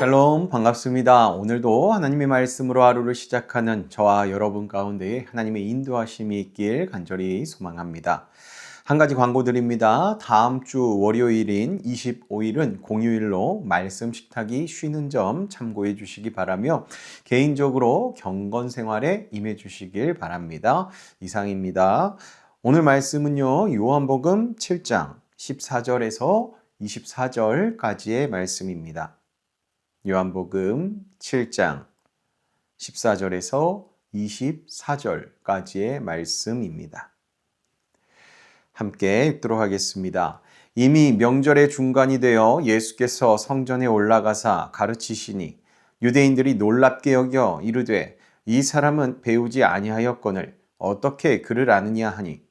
샬롬 반갑습니다. 오늘도 하나님의 말씀으로 하루를 시작하는 저와 여러분 가운데에 하나님의 인도하심이 있길 간절히 소망합니다. 한 가지 광고 드립니다. 다음 주 월요일인 25일은 공휴일로 말씀 식탁이 쉬는 점 참고해 주시기 바라며 개인적으로 경건 생활에 임해 주시길 바랍니다. 이상입니다. 오늘 말씀은요. 요한복음 7장 14절에서 24절까지의 말씀입니다. 요한복음 7장 14절에서 24절까지의 말씀입니다. 함께 읽도록 하겠습니다. 이미 명절의 중간이 되어 예수께서 성전에 올라가사 가르치시니 유대인들이 놀랍게 여겨 이르되 이 사람은 배우지 아니하였거늘 어떻게 그를 아느냐 하니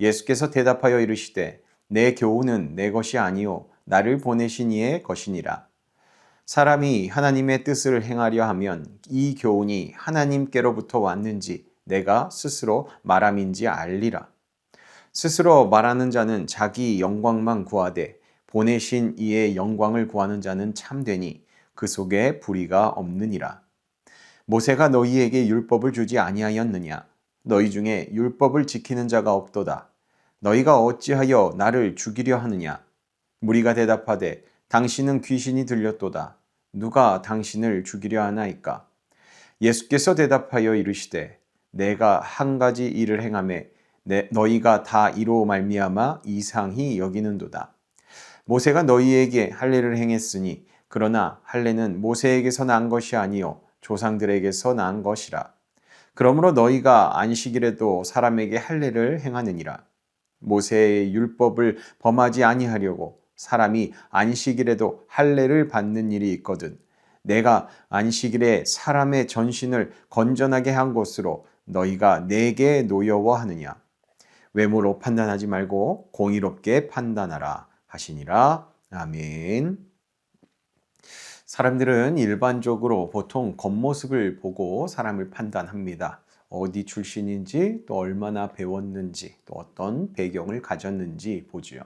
예수께서 대답하여 이르시되 내 교훈은 내 것이 아니요 나를 보내신 이의 것이니라. 사람이 하나님의 뜻을 행하려 하면 이 교훈이 하나님께로부터 왔는지 내가 스스로 말함인지 알리라. 스스로 말하는 자는 자기 영광만 구하되 보내신 이의 영광을 구하는 자는 참되니 그 속에 불의가 없느니라. 모세가 너희에게 율법을 주지 아니하였느냐? 너희 중에 율법을 지키는 자가 없도다. 너희가 어찌하여 나를 죽이려 하느냐? 무리가 대답하되 당신은 귀신이 들렸도다. 누가 당신을 죽이려 하나이까? 예수께서 대답하여 이르시되 내가 한 가지 일을 행하매 너희가 다 이로 말미암아 이상히 여기는도다. 모세가 너희에게 할례를 행했으니 그러나 할례는 모세에게서 난 것이 아니요 조상들에게서 난 것이라. 그러므로 너희가 안식일에도 사람에게 할례를 행하느니라. 모세의 율법을 범하지 아니하려고 사람이 안식일에도 할례를 받는 일이 있거든. 내가 안식일에 사람의 전신을 건전하게 한 것으로 너희가 내게 노여워하느냐. 외모로 판단하지 말고 공의롭게 판단하라 하시니라. 아멘. 사람들은 일반적으로 보통 겉모습을 보고 사람을 판단합니다. 어디 출신인지, 또 얼마나 배웠는지, 또 어떤 배경을 가졌는지 보지요.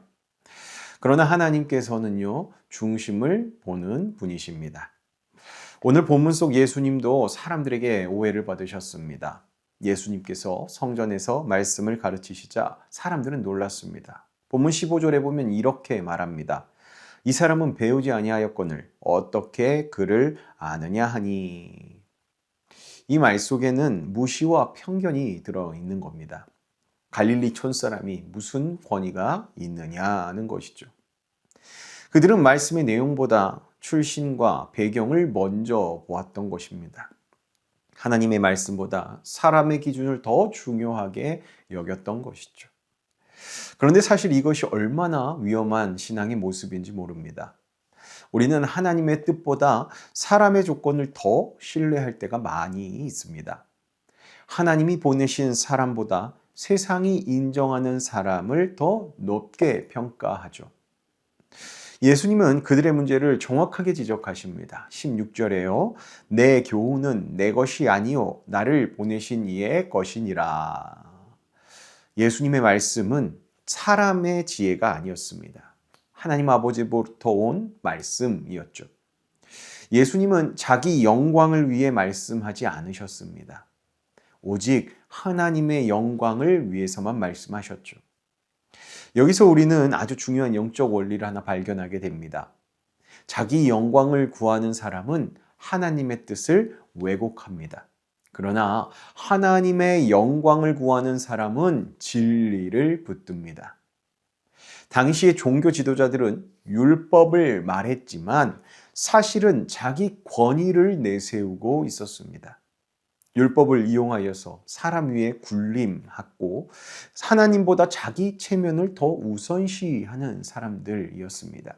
그러나 하나님께서는요, 중심을 보는 분이십니다. 오늘 본문 속 예수님도 사람들에게 오해를 받으셨습니다. 예수님께서 성전에서 말씀을 가르치시자 사람들은 놀랐습니다. 본문 15절에 보면 이렇게 말합니다. 이 사람은 배우지 아니하였거늘 어떻게 그를 아느냐 하니. 이 말 속에는 무시와 편견이 들어있는 겁니다. 갈릴리 촌사람이 무슨 권위가 있느냐는 것이죠. 그들은 말씀의 내용보다 출신과 배경을 먼저 보았던 것입니다. 하나님의 말씀보다 사람의 기준을 더 중요하게 여겼던 것이죠. 그런데 사실 이것이 얼마나 위험한 신앙의 모습인지 모릅니다. 우리는 하나님의 뜻보다 사람의 조건을 더 신뢰할 때가 많이 있습니다. 하나님이 보내신 사람보다 세상이 인정하는 사람을 더 높게 평가하죠. 예수님은 그들의 문제를 정확하게 지적하십니다. 16절에요. 내 교훈은 내 것이 아니요 나를 보내신 이의 것이니라. 예수님의 말씀은 사람의 지혜가 아니었습니다. 하나님 아버지로부터 온 말씀이었죠. 예수님은 자기 영광을 위해 말씀하지 않으셨습니다. 오직 하나님의 영광을 위해서만 말씀하셨죠. 여기서 우리는 아주 중요한 영적 원리를 하나 발견하게 됩니다. 자기 영광을 구하는 사람은 하나님의 뜻을 왜곡합니다. 그러나 하나님의 영광을 구하는 사람은 진리를 붙듭니다. 당시의 종교 지도자들은 율법을 말했지만 사실은 자기 권위를 내세우고 있었습니다. 율법을 이용하여서 사람 위에 군림하고 하나님보다 자기 체면을 더 우선시하는 사람들이었습니다.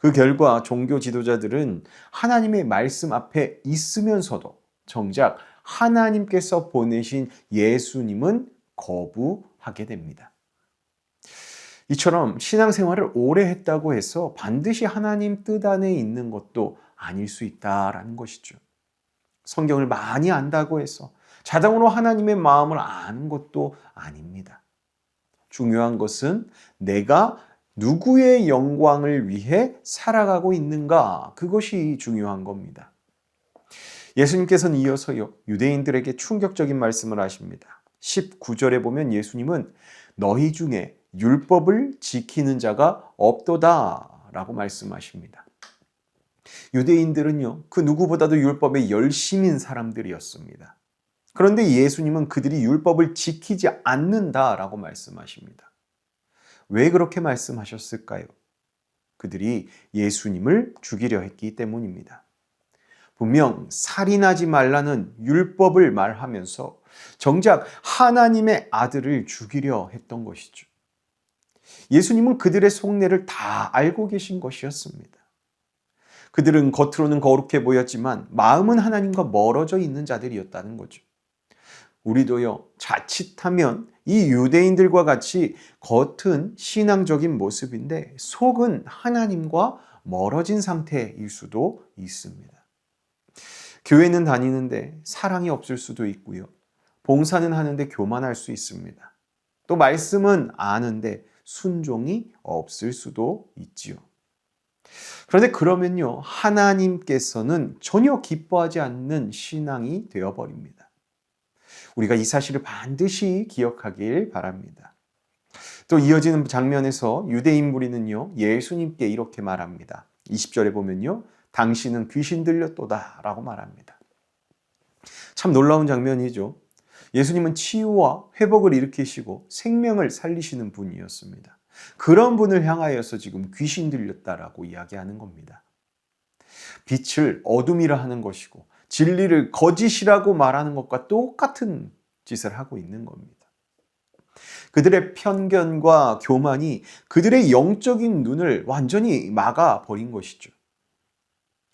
그 결과 종교 지도자들은 하나님의 말씀 앞에 있으면서도 정작 하나님께서 보내신 예수님은 거부하게 됩니다. 이처럼 신앙생활을 오래 했다고 해서 반드시 하나님 뜻 안에 있는 것도 아닐 수 있다라는 것이죠. 성경을 많이 안다고 해서 자동으로 하나님의 마음을 아는 것도 아닙니다. 중요한 것은 내가 누구의 영광을 위해 살아가고 있는가? 그것이 중요한 겁니다. 예수님께서는 이어서요, 유대인들에게 충격적인 말씀을 하십니다. 19절에 보면 예수님은 너희 중에 율법을 지키는 자가 없도다 라고 말씀하십니다. 유대인들은요, 그 누구보다도 율법에 열심인 사람들이었습니다. 그런데 예수님은 그들이 율법을 지키지 않는다라고 말씀하십니다. 왜 그렇게 말씀하셨을까요? 그들이 예수님을 죽이려 했기 때문입니다. 분명 살인하지 말라는 율법을 말하면서 정작 하나님의 아들을 죽이려 했던 것이죠. 예수님은 그들의 속내를 다 알고 계신 것이었습니다. 그들은 겉으로는 거룩해 보였지만 마음은 하나님과 멀어져 있는 자들이었다는 거죠. 우리도요, 자칫하면 이 유대인들과 같이 겉은 신앙적인 모습인데 속은 하나님과 멀어진 상태일 수도 있습니다. 교회는 다니는데 사랑이 없을 수도 있고요. 봉사는 하는데 교만할 수 있습니다. 또 말씀은 아는데 순종이 없을 수도 있지요. 그런데 그러면요, 하나님께서는 전혀 기뻐하지 않는 신앙이 되어버립니다. 우리가 이 사실을 반드시 기억하길 바랍니다. 또 이어지는 장면에서 유대인 무리는요, 예수님께 이렇게 말합니다. 20절에 보면요, 당신은 귀신 들렸도다 라고 말합니다. 참 놀라운 장면이죠. 예수님은 치유와 회복을 일으키시고 생명을 살리시는 분이었습니다. 그런 분을 향하여서 지금 귀신 들렸다라고 이야기하는 겁니다. 빛을 어둠이라 하는 것이고 진리를 거짓이라고 말하는 것과 똑같은 짓을 하고 있는 겁니다. 그들의 편견과 교만이 그들의 영적인 눈을 완전히 막아버린 것이죠.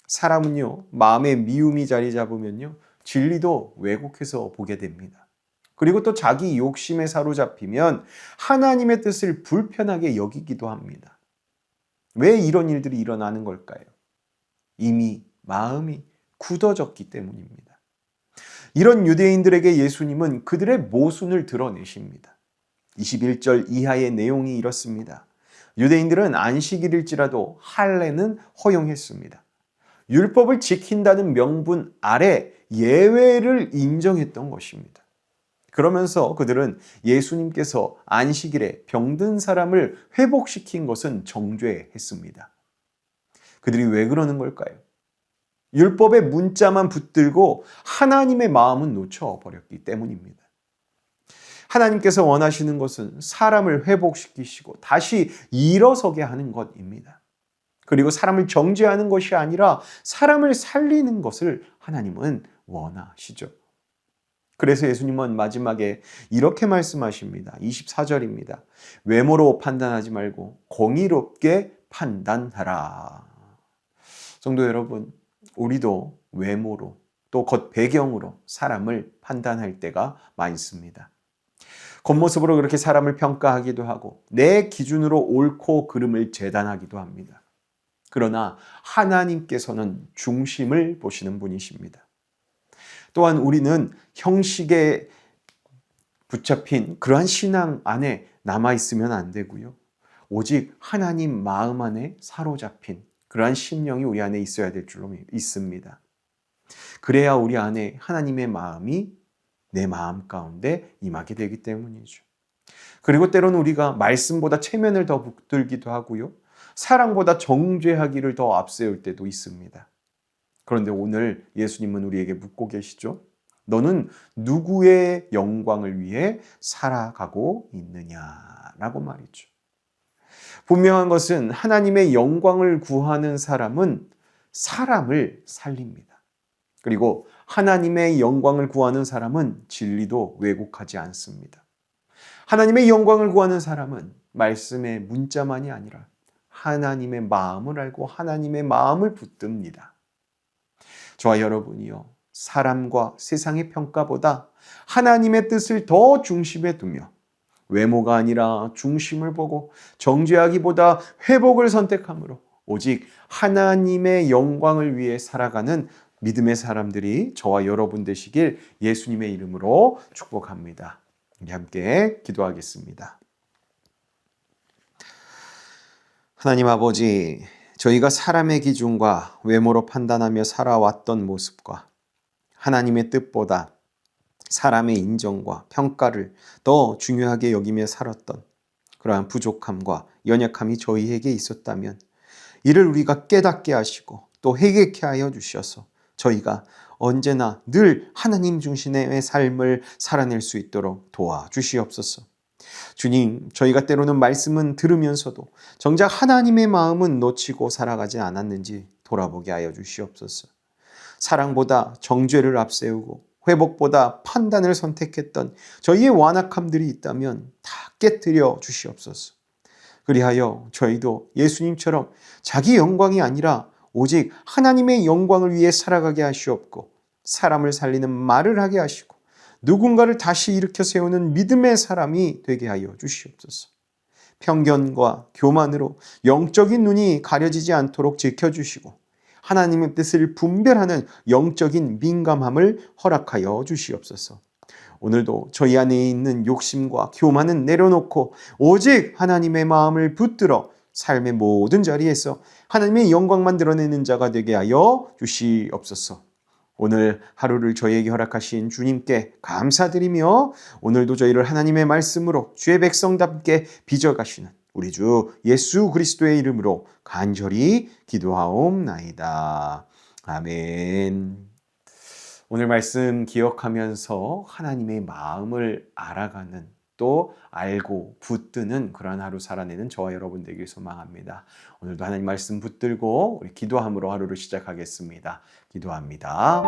사람은요, 마음에 미움이 자리 잡으면요, 진리도 왜곡해서 보게 됩니다. 그리고 또 자기 욕심에 사로잡히면 하나님의 뜻을 불편하게 여기기도 합니다. 왜 이런 일들이 일어나는 걸까요? 이미 마음이 굳어졌기 때문입니다. 이런 유대인들에게 예수님은 그들의 모순을 드러내십니다. 21절 이하의 내용이 이렇습니다. 유대인들은 안식일일지라도 할례는 허용했습니다. 율법을 지킨다는 명분 아래 예외를 인정했던 것입니다. 그러면서 그들은 예수님께서 안식일에 병든 사람을 회복시킨 것은 정죄했습니다. 그들이 왜 그러는 걸까요? 율법의 문자만 붙들고 하나님의 마음은 놓쳐버렸기 때문입니다. 하나님께서 원하시는 것은 사람을 회복시키시고 다시 일어서게 하는 것입니다. 그리고 사람을 정죄하는 것이 아니라 사람을 살리는 것을 하나님은 원하시죠. 그래서 예수님은 마지막에 이렇게 말씀하십니다. 24절입니다. 외모로 판단하지 말고 공의롭게 판단하라. 성도 여러분, 우리도 외모로 또 겉 배경으로 사람을 판단할 때가 많습니다. 겉모습으로 그렇게 사람을 평가하기도 하고 내 기준으로 옳고 그름을 재단하기도 합니다. 그러나 하나님께서는 중심을 보시는 분이십니다. 또한 우리는 형식에 붙잡힌 그러한 신앙 안에 남아있으면 안 되고요. 오직 하나님 마음 안에 사로잡힌 그러한 심령이 우리 안에 있어야 될 줄로 믿습니다. 그래야 우리 안에 하나님의 마음이 내 마음 가운데 임하게 되기 때문이죠. 그리고 때로는 우리가 말씀보다 체면을 더 붙들기도 하고요. 사랑보다 정죄하기를 더 앞세울 때도 있습니다. 그런데 오늘 예수님은 우리에게 묻고 계시죠. 너는 누구의 영광을 위해 살아가고 있느냐라고 말이죠. 분명한 것은 하나님의 영광을 구하는 사람은 사람을 살립니다. 그리고 하나님의 영광을 구하는 사람은 진리도 왜곡하지 않습니다. 하나님의 영광을 구하는 사람은 말씀의 문자만이 아니라 하나님의 마음을 알고 하나님의 마음을 붙듭니다. 저와 여러분이요, 사람과 세상의 평가보다 하나님의 뜻을 더 중심에 두며 외모가 아니라 중심을 보고 정죄하기보다 회복을 선택함으로 오직 하나님의 영광을 위해 살아가는 믿음의 사람들이 저와 여러분 되시길 예수님의 이름으로 축복합니다. 우리 함께 기도하겠습니다. 하나님 아버지, 저희가 사람의 기준과 외모로 판단하며 살아왔던 모습과 하나님의 뜻보다 사람의 인정과 평가를 더 중요하게 여기며 살았던 그러한 부족함과 연약함이 저희에게 있었다면 이를 우리가 깨닫게 하시고 또 회개케 하여 주셔서 저희가 언제나 늘 하나님 중심의 삶을 살아낼 수 있도록 도와주시옵소서. 주님, 저희가 때로는 말씀은 들으면서도 정작 하나님의 마음은 놓치고 살아가지 않았는지 돌아보게 하여 주시옵소서. 사랑보다 정죄를 앞세우고 회복보다 판단을 선택했던 저희의 완악함들이 있다면 다 깨뜨려 주시옵소서. 그리하여 저희도 예수님처럼 자기 영광이 아니라 오직 하나님의 영광을 위해 살아가게 하시옵고 사람을 살리는 말을 하게 하시고 누군가를 다시 일으켜 세우는 믿음의 사람이 되게 하여 주시옵소서. 편견과 교만으로 영적인 눈이 가려지지 않도록 지켜주시고 하나님의 뜻을 분별하는 영적인 민감함을 허락하여 주시옵소서. 오늘도 저희 안에 있는 욕심과 교만은 내려놓고 오직 하나님의 마음을 붙들어 삶의 모든 자리에서 하나님의 영광만 드러내는 자가 되게 하여 주시옵소서. 오늘 하루를 저희에게 허락하신 주님께 감사드리며 오늘도 저희를 하나님의 말씀으로 주의 백성답게 빚어가시는 우리 주 예수 그리스도의 이름으로 간절히 기도하옵나이다. 아멘. 오늘 말씀 기억하면서 하나님의 마음을 알아가는 또 알고 붙드는 그러한 하루 살아내는 저와 여러분 되길 소망합니다. 오늘도 하나님 말씀 붙들고 우리 기도함으로 하루를 시작하겠습니다. 기도합니다.